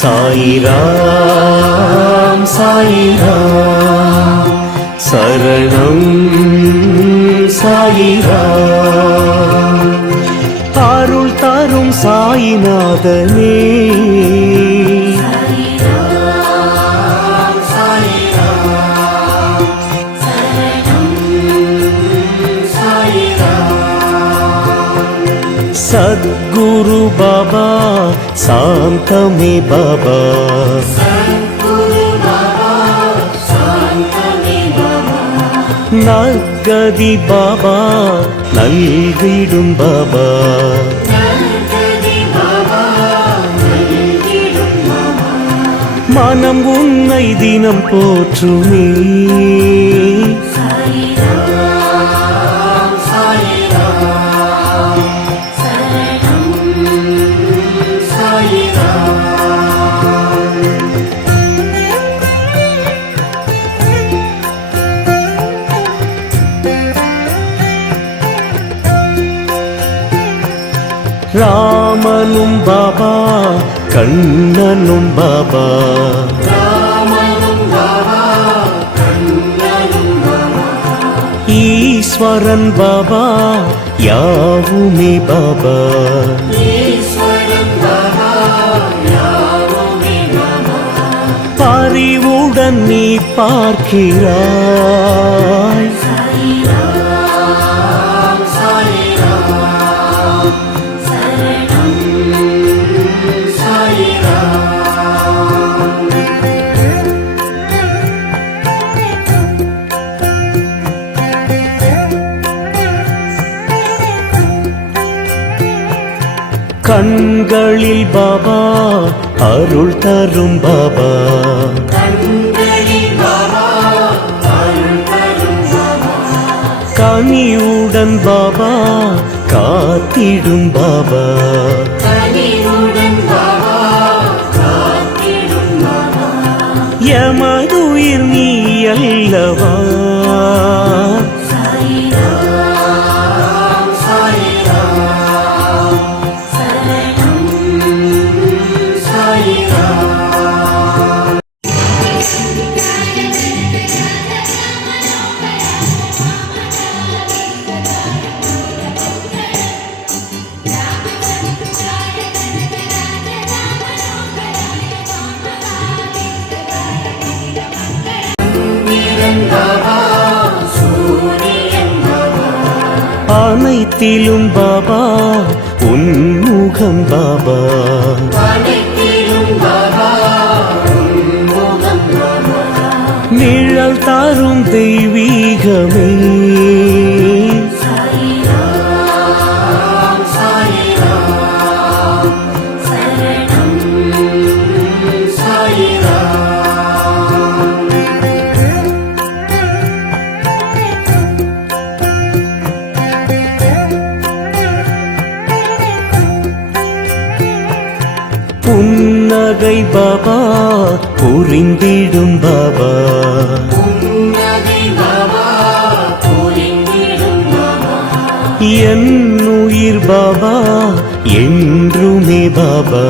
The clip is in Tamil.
சாயிராம் சாயிராம் சரணம் சாயிராம் அருள் தரும் சாயிநாதனே सद्गुरु बाबा शांतमे बाबा नल्गदि बाबा नल्गिडुम बाबा मनम उन्नै दिनम पोற்றுமே ராமனும் பாபா கண்ணனும் பாபா ஈஸ்வரன் பாபா யாவுமே பாபா பரிவுடன் நீ பார்க்கிறாய் கண்களில் பாபா அருள் தரும் பாபா கனியுடன் பாபா காத்திடும் பாபா எமதுயிர் நீ அல்லவா அனைத்திலும் பாபா உன்முகம் பாபா நிழல் தரும் தெய்வீகமே புன்னகை பாபா புரிந்திடும் பாபா என் உயிர் பாபா என்றுமே பாபா